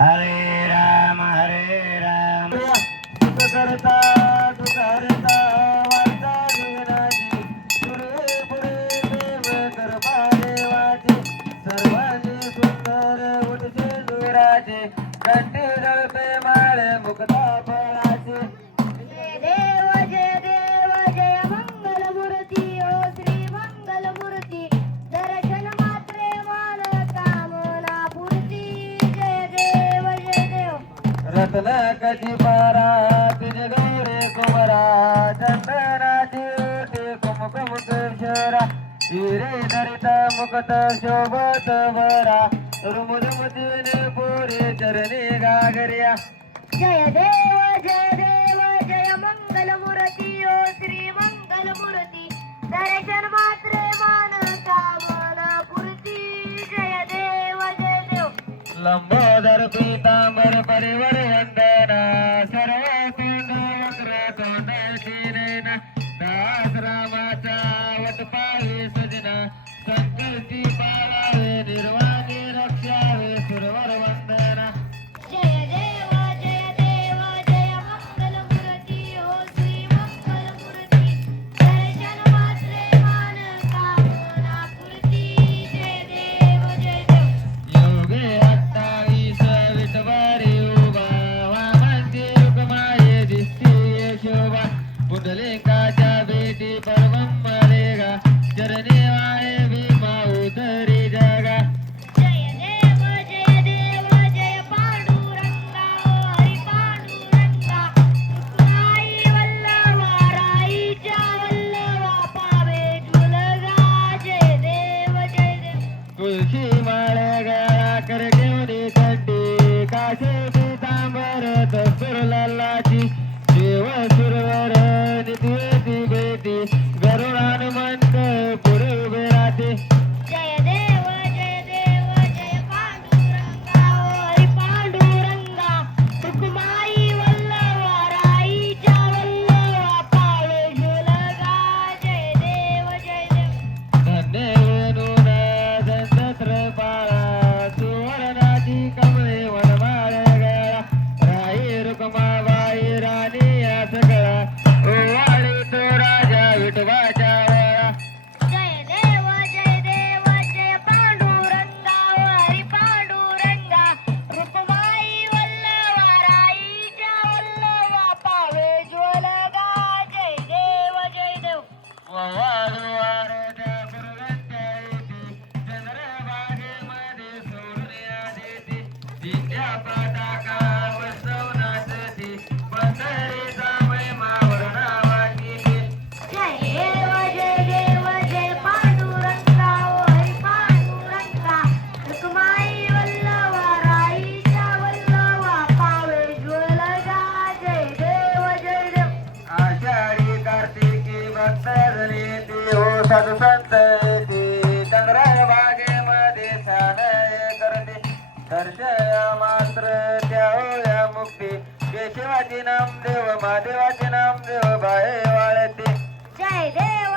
Adera, madera. कधी पारा तुझे गौरे कुमरा चंदनाची ते कुमकुम शरा हिरे नरिता मुकत शोभत भरा रुमदुमतीने पोरे चरणी गागर्या. जय देव जय देव जय मंगल मुरती ओ श्री मंगल मुरती दर्शन मात्रे मान कामना पुरती जय देव जय देव. लंबोदर पिता तुळशी माळ्या गळा करे संशया मात्र त्या मुक्ती केशवाचे नाम देव महादेवाचे नाम देव बाहे वाळते जय देव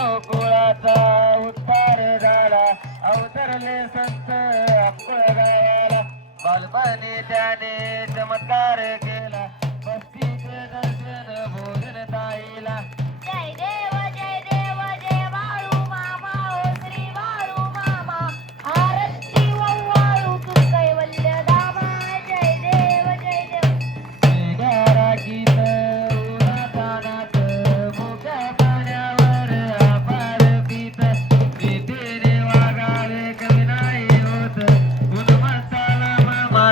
नवकुळाचा उत्पार झाला. अवतरले संत अंकुळ गावाला बालपणी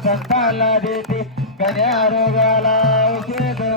संताला देते. कन्या रोगाला औषध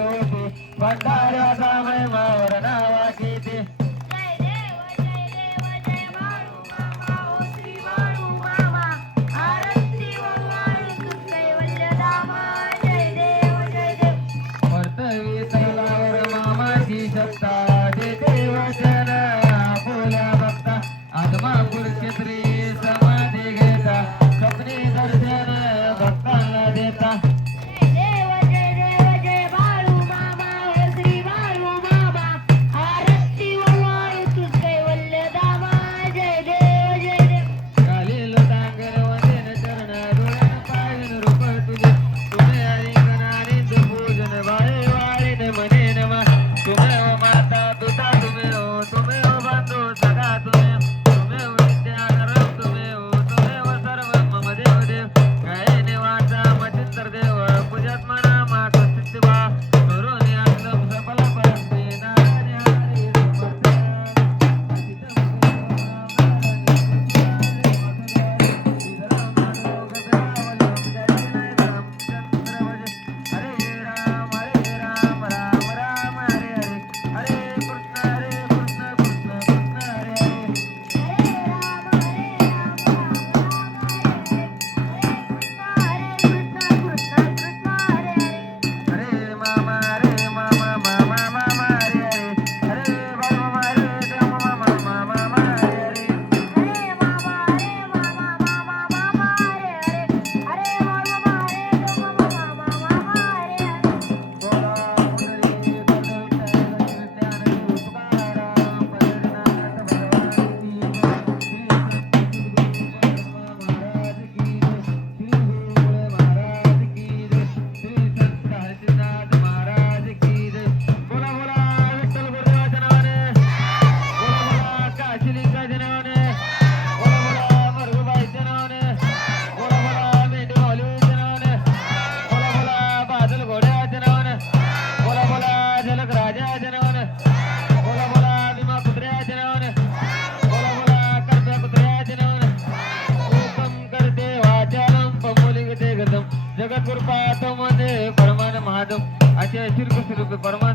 कृपा तो मध्ये परमान महादेव. असे सिर्फ सिर्फ परमान.